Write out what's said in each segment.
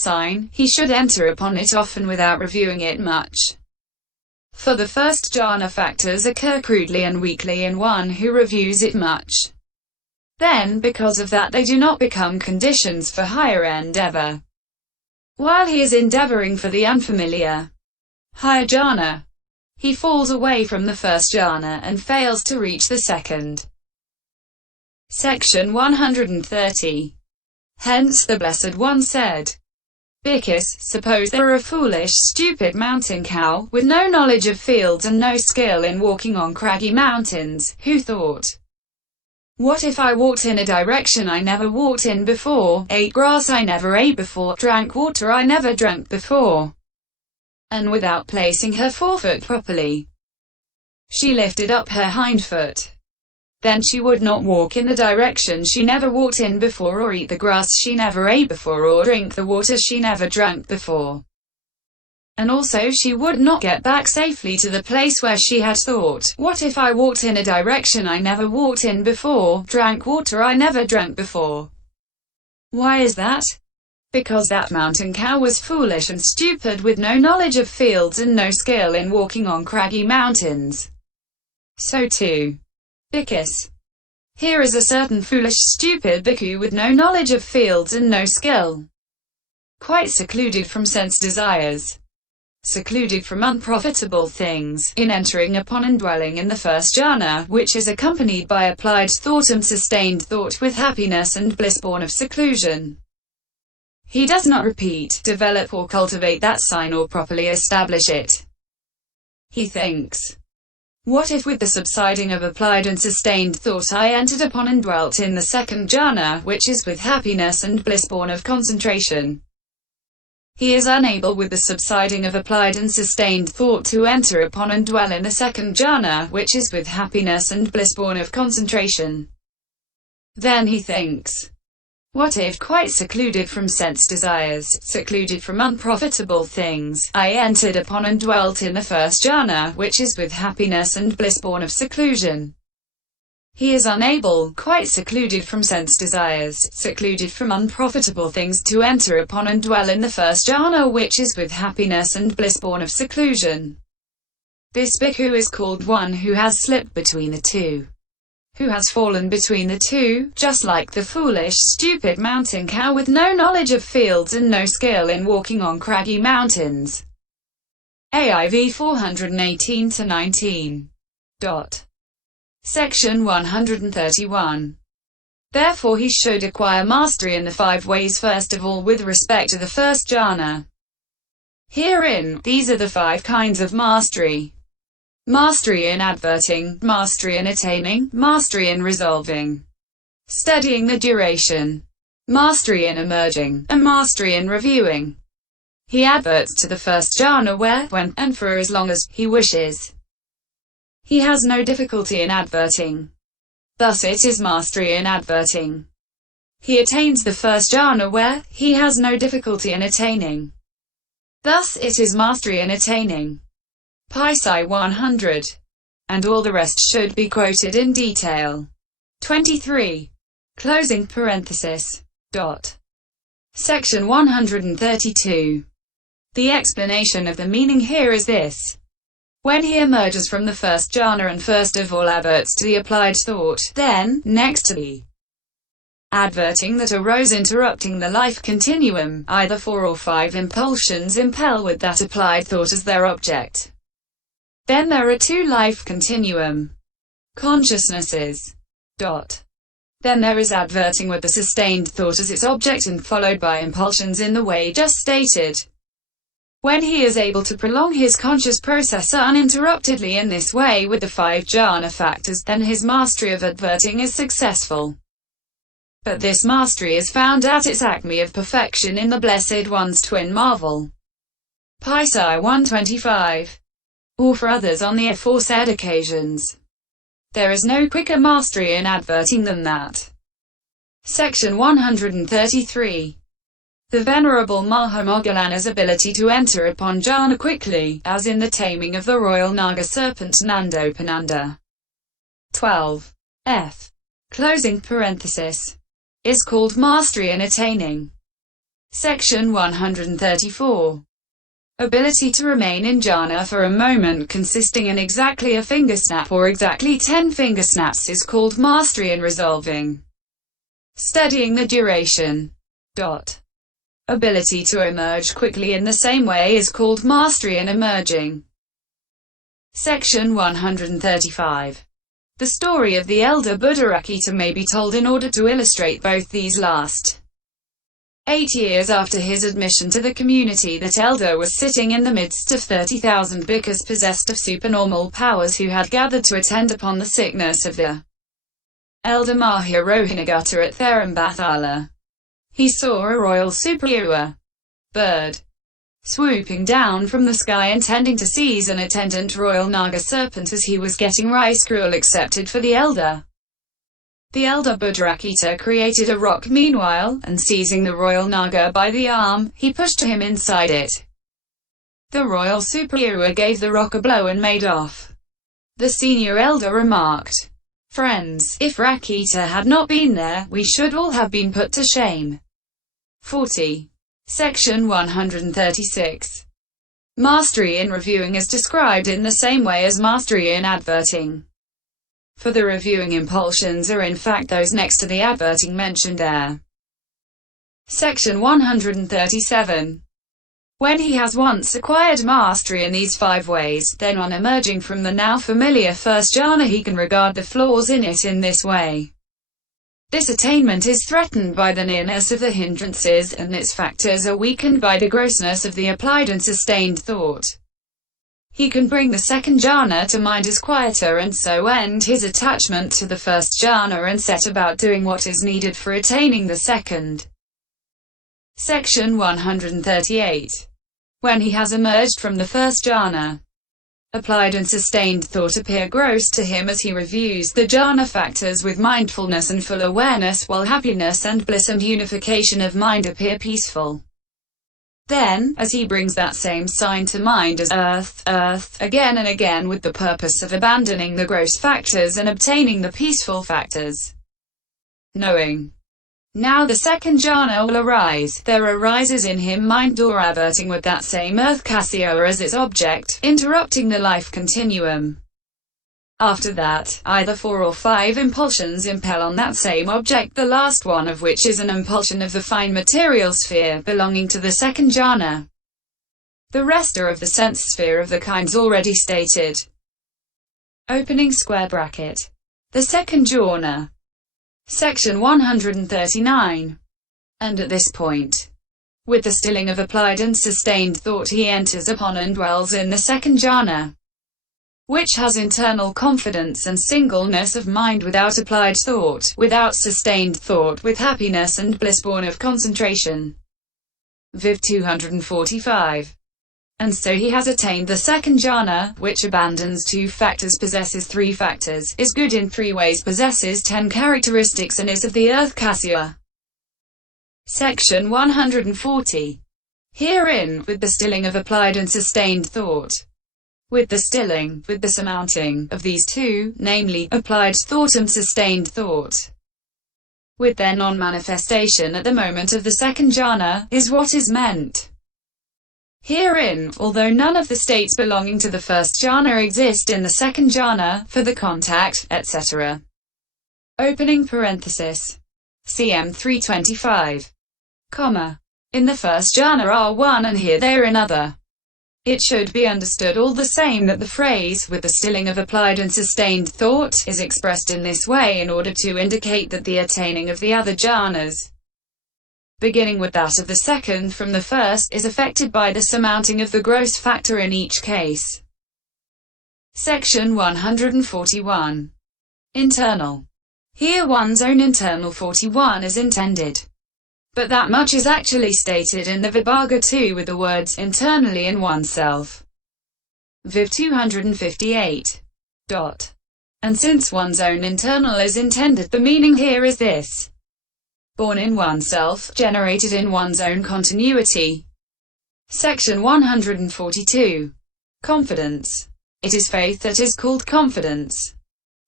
sign, he should enter upon it often without reviewing it much. For the first jhana factors occur crudely and weakly in one who reviews it much. Then, because of that, they do not become conditions for higher endeavor. While he is endeavoring for the unfamiliar, higher jhana, he falls away from the first jhana and fails to reach the second. Section 130. Hence the Blessed One said, Bhikkhus, suppose there were a foolish, stupid mountain cow, with no knowledge of fields and no skill in walking on craggy mountains, who thought, what if I walked in a direction I never walked in before, ate grass I never ate before, drank water I never drank before, and without placing her forefoot properly, she lifted up her hind foot. Then she would not walk in the direction she never walked in before, or eat the grass she never ate before, or drink the water she never drank before. And also she would not get back safely to the place where she had thought, what if I walked in a direction I never walked in before, drank water I never drank before. Why is that? Because that mountain cow was foolish and stupid, with no knowledge of fields and no skill in walking on craggy mountains. So too, Bhikkhus, here is a certain foolish, stupid bhikkhu with no knowledge of fields and no skill, quite secluded from sense desires, secluded from unprofitable things, in entering upon and dwelling in the first jhana, which is accompanied by applied thought and sustained thought with happiness and bliss born of seclusion. He does not repeat, develop or cultivate that sign or properly establish it. He thinks, what if with the subsiding of applied and sustained thought I entered upon and dwelt in the second jhana, which is with happiness and bliss born of concentration? He is unable with the subsiding of applied and sustained thought to enter upon and dwell in the second jhana, which is with happiness and bliss born of concentration. Then he thinks, what if, quite secluded from sense desires, secluded from unprofitable things, I entered upon and dwelt in the first jhana, which is with happiness and bliss born of seclusion? He is unable, quite secluded from sense desires, secluded from unprofitable things, to enter upon and dwell in the first jhana, which is with happiness and bliss born of seclusion. This bhikkhu is called one who has slipped between the two, who has fallen between the two, just like the foolish, stupid mountain cow with no knowledge of fields and no skill in walking on craggy mountains. AIV 418-19. Section 131. Therefore he should acquire mastery in the 5 ways, first of all with respect to the first jhana. Herein, these are the 5 kinds of mastery. Mastery in adverting, mastery in attaining, mastery in resolving, studying the duration, mastery in emerging, and mastery in reviewing. He adverts to the first jhana where, when, and for as long as he wishes. He has no difficulty in adverting. Thus it is mastery in adverting. He attains the first jhana where he has no difficulty in attaining. Thus it is mastery in attaining. Paisai 100. And all the rest should be quoted in detail. 23. Closing parenthesis. Section 132. The explanation of the meaning here is this. When he emerges from the first jhana and first of all adverts to the applied thought, then, next to the adverting that arose interrupting the life continuum, either 4 or 5 impulsions impel with that applied thought as their object. Then there are 2 life continuum consciousnesses. Then there is adverting with the sustained thought as its object and followed by impulsions in the way just stated. When he is able to prolong his conscious process uninterruptedly in this way with the 5 jhana factors, then his mastery of adverting is successful. But this mastery is found at its acme of perfection in the Blessed One's twin marvel. Paisai 125. Or for others on the aforesaid occasions. There is no quicker mastery in adverting than that. Section 133. The Venerable Mahamoggallana's ability to enter upon jhana quickly, as in the taming of the royal Naga serpent Nandopananda. 12. F. Closing parenthesis. Is called mastery in attaining. Section 134. Ability to remain in jhana for a moment consisting in exactly a finger snap or exactly 10 finger snaps is called mastery in resolving. Studying the duration. Ability to emerge quickly in the same way is called mastery in emerging. Section 135. The story of the elder Buddha may be told in order to illustrate both these last. 8 years after his admission to the community, that elder was sitting in the midst of 30,000 bhikkhus possessed of supernormal powers who had gathered to attend upon the sickness of the elder Maharohinagata at Therambathala. He saw a royal superior bird swooping down from the sky intending to seize an attendant royal naga serpent as he was getting rice gruel accepted for the elder. The elder Buddha created a rock meanwhile, and seizing the royal naga by the arm, he pushed him inside it. The royal superior gave the rock a blow and made off. The senior elder remarked, "Friends, if Rakita had not been there, we should all have been put to shame." 40. Section 136. Mastery in reviewing is described in the same way as mastery in adverting. For the reviewing impulsions are in fact those next to the adverting mentioned there. Section 137. When he has once acquired mastery in these 5 ways, then on emerging from the now familiar first jhana he can regard the flaws in it in this way. This attainment is threatened by the nearness of the hindrances, and its factors are weakened by the grossness of the applied and sustained thought. He can bring the second jhana to mind as quieter and so end his attachment to the first jhana and set about doing what is needed for attaining the second. Section 138. When he has emerged from the first jhana, applied and sustained thought appear gross to him as he reviews the jhana factors with mindfulness and full awareness, while happiness and bliss and unification of mind appear peaceful. Then, as he brings that same sign to mind as earth, earth, again and again with the purpose of abandoning the gross factors and obtaining the peaceful factors. Knowing. Now the second jhana will arise. There arises in him mind or averting with that same earth KASIÓA as its object, interrupting the life continuum. After that, either 4 or 5 impulsions impel on that same object, the last one of which is an impulsion of the fine material sphere, belonging to the second jhana. The rest are of the sense sphere of the kinds already stated. Opening square bracket. The second jhana. Section 139. And at this point, with the stilling of applied and sustained thought, he enters upon and dwells in the second jhana, which has internal confidence and singleness of mind without applied thought, without sustained thought, with happiness and bliss born of concentration. Viv 245. And so he has attained the second jhana, which abandons 2 factors, possesses 3 factors, is good in 3 ways, possesses 10 characteristics, and is of the earth KASIÓA. Section 140. Herein, with the stilling of applied and sustained thought, with the stilling, with the surmounting, of these 2, namely, applied thought and sustained thought, with their non-manifestation at the moment of the second jhana, is what is meant. Herein, although none of the states belonging to the first jhana exist in the second jhana, for the contact, etc. Opening parenthesis. CM 325. In the first jhana are one and here they are another. It should be understood all the same that the phrase, with the stilling of applied and sustained thought, is expressed in this way in order to indicate that the attaining of the other jhanas, beginning with that of the second from the first, is affected by the surmounting of the gross factor in each case. Section 141. Internal. Here one's own internal 41 is intended. But that much is actually stated in the Vibhaga 2 with the words, internally in oneself. Viv 258. And since one's own internal is intended, the meaning here is this: born in oneself, generated in one's own continuity. Section 142. Confidence. It is faith that is called confidence.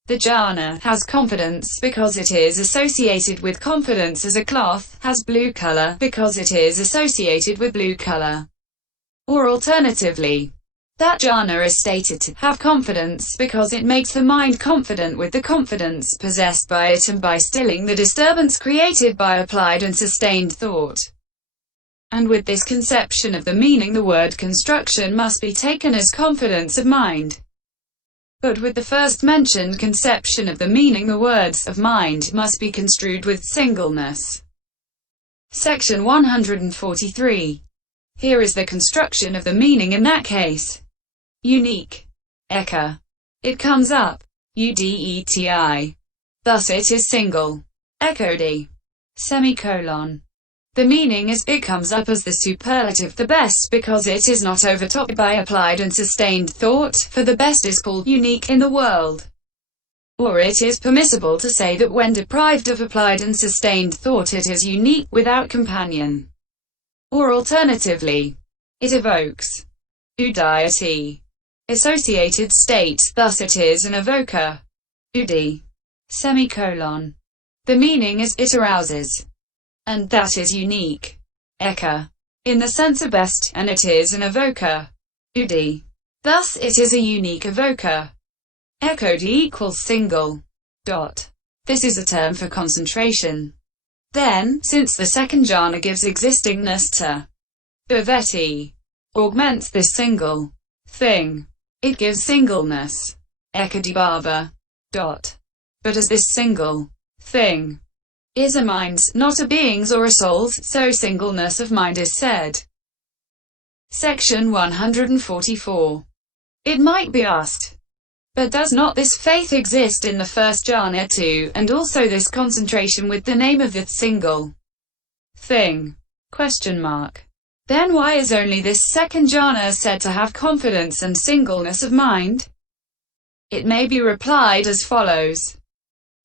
The jhana has confidence because it is associated with confidence, as a cloth has blue color because it is associated with blue color. Or alternatively, that jhana is stated to have confidence because it makes the mind confident with the confidence possessed by it and by stilling the disturbance created by applied and sustained thought. And with this conception of the meaning, the word construction must be taken as confidence of mind. But with the first mentioned conception of the meaning, the words of mind must be construed with singleness. Section 143. Here is the construction of the meaning in that case. Unique. Eka. It comes up. Udeti. Thus it is single. Ekodi. Semicolon. The meaning is, it comes up as the superlative, the best, because it is not overtopped by applied and sustained thought, for the best is called unique in the world. Or it is permissible to say that when deprived of applied and sustained thought it is unique, without companion. Or alternatively, it evokes udayati, associated state, thus it is an evoker. Udi. Semicolon. The meaning is, it arouses. And that is unique. Eka. In the sense of best, and it is an evoker. Udi. Thus it is a unique evoker. Ekodi equals single. This is a term for concentration. Then, since the second jhana gives existingness to bhaveti, augments this single thing, it gives singleness. Ekadibhava. But as this single thing is a mind's, not a being's or a soul's, so singleness of mind is said. Section 144. It might be asked, but does not this faith exist in the first jhana too, and also this concentration with the name of the single thing? Then why is only this second jhana said to have confidence and singleness of mind? It may be replied as follows.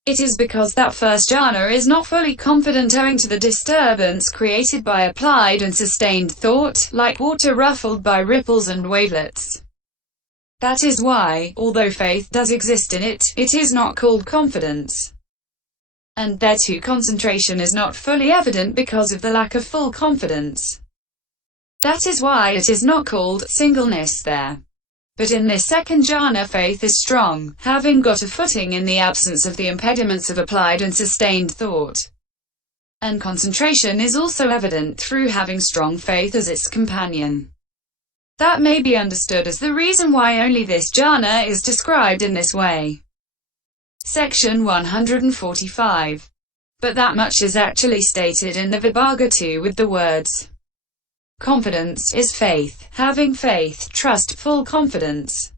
It is because that first jhana is not fully confident owing to the disturbance created by applied and sustained thought, like water ruffled by ripples and wavelets. That is why, although faith does exist in it, it is not called confidence. And there too concentration is not fully evident because of the lack of full confidence. That is why it is not called singleness there. But in this second jhana faith is strong, having got a footing in the absence of the impediments of applied and sustained thought. And concentration is also evident through having strong faith as its companion. That may be understood as the reason why only this jhana is described in this way. Section 145. But that much is actually stated in the Vibhaga 2 with the words confidence is faith, having faith, trust, full confidence.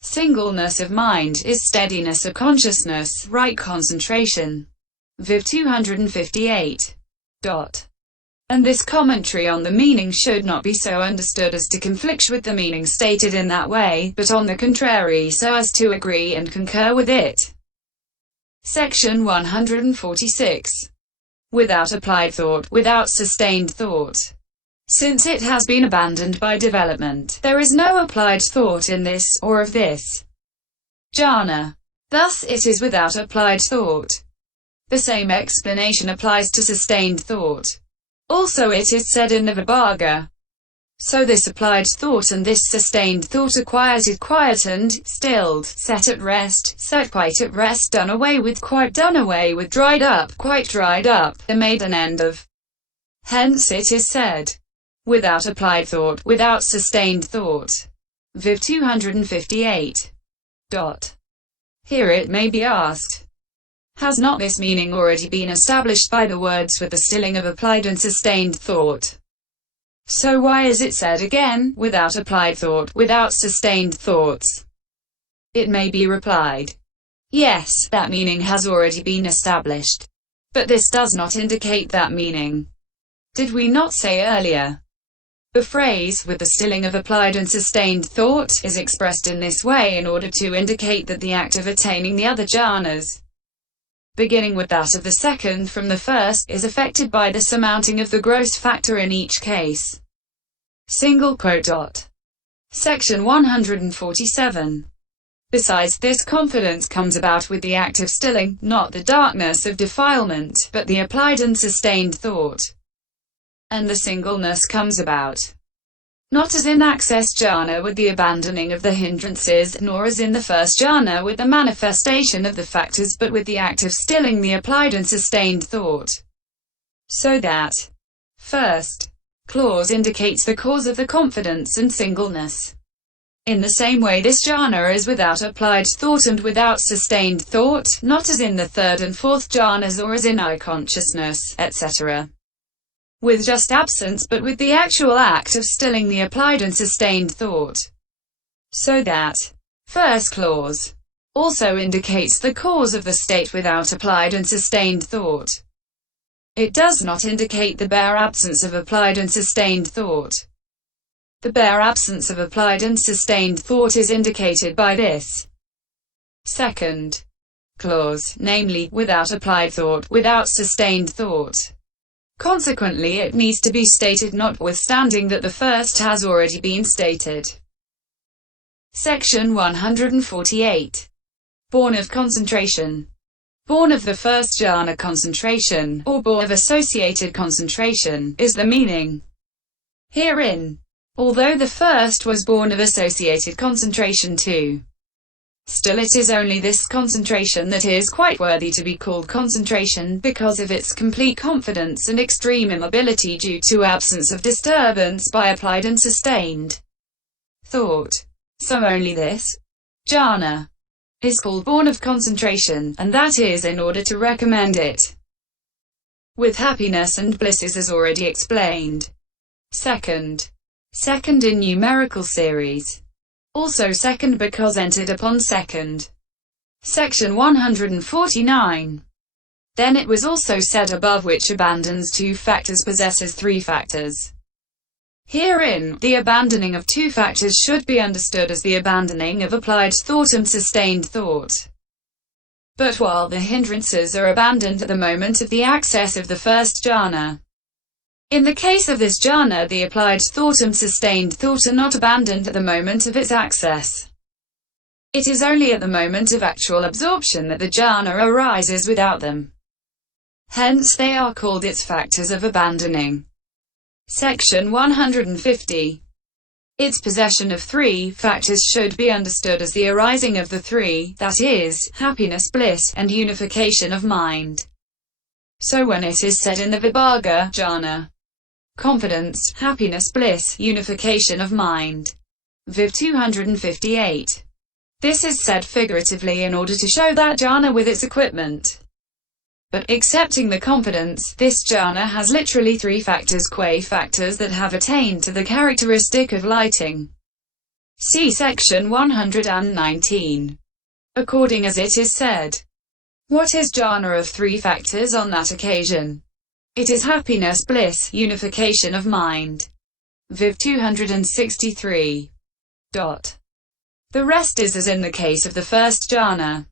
Singleness of mind is steadiness of consciousness, right concentration. Viv 258. And this commentary on the meaning should not be so understood as to conflict with the meaning stated in that way, but on the contrary so as to agree and concur with it. Section 146. Without applied thought, without sustained thought. Since it has been abandoned by development, there is no applied thought in this, or of this jhana. Thus it is without applied thought. The same explanation applies to sustained thought. Also it is said in the Vibhaga. So this applied thought and this sustained thought are quieted, quietened, stilled, set at rest, set quite at rest, done away with, quite done away with, dried up, quite dried up, and made an end of. Hence it is said, without applied thought, without sustained thought. Viv 258. Here it may be asked, has not this meaning already been established by the words with the stilling of applied and sustained thought? So why is it said again, without applied thought, without sustained thoughts? It may be replied, yes, that meaning has already been established. But this does not indicate that meaning. Did we not say earlier? The phrase, with the stilling of applied and sustained thought, is expressed in this way in order to indicate that the act of attaining the other jhanas, beginning with that of the second from the first, is affected by the surmounting of the gross factor in each case. Section 147. Besides this, confidence comes about with the act of stilling, not the darkness of defilement, but the applied and sustained thought. And the singleness comes about not as in access jhana with the abandoning of the hindrances, nor as in the first jhana with the manifestation of the factors, but with the act of stilling the applied and sustained thought. So that first clause indicates the cause of the confidence and singleness. In the same way, this jhana is without applied thought and without sustained thought, not as in the third and fourth jhanas or as in eye consciousness, etc. with just absence, but with the actual act of stilling the applied and sustained thought. So that first clause also indicates the cause of the state without applied and sustained thought. It does not indicate the bare absence of applied and sustained thought. The bare absence of applied and sustained thought is indicated by this second clause, namely, without applied thought, without sustained thought. Consequently, it needs to be stated notwithstanding that the first has already been stated. Section 148. Born of concentration. Born of the first jhana concentration, or born of associated concentration, is the meaning herein. Although the first was born of associated concentration too, still it is only this concentration that is quite worthy to be called concentration, because of its complete confidence and extreme immobility due to absence of disturbance by applied and sustained thought. So only this jhana is called born of concentration, and that is in order to recommend it with happiness and bliss, as already explained. Second in numerical series. Also second because entered upon second. Section 149. Then it was also said above, which abandons two factors possesses three factors. Herein, the abandoning of two factors should be understood as the abandoning of applied thought and sustained thought. But while the hindrances are abandoned at the moment of the access of the first jhana, in the case of this jhana, the applied thought and sustained thought are not abandoned at the moment of its access. It is only at the moment of actual absorption that the jhana arises without them. Hence they are called its factors of abandoning. Section 150. Its possession of three factors should be understood as the arising of the three, that is, happiness, bliss, and unification of mind. So when it is said in the Vibhaga jhana, confidence, happiness, bliss, unification of mind, Viv 258. This is said figuratively in order to show that jhana with its equipment. But, excepting the confidence, this jhana has literally three factors, qua factors that have attained to the characteristic of lighting. See section 119. According as it is said. What is jhana of three factors on that occasion? It is happiness, bliss, unification of mind. Viv 263. The rest is as in the case of the first jhana.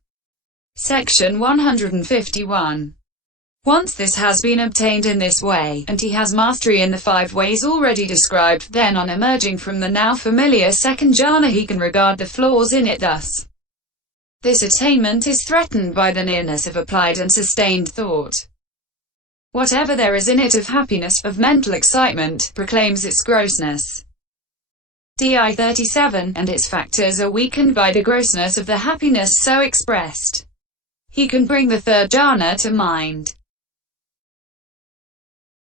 Section 151. Once this has been obtained in this way, and he has mastery in the 5 ways already described, then on emerging from the now familiar second jhana he can regard the flaws in it thus. This attainment is threatened by the nearness of applied and sustained thought. Whatever there is in it of happiness, of mental excitement, proclaims its grossness. Di 37, and its factors are weakened by the grossness of the happiness so expressed. He can bring the third jhana to mind.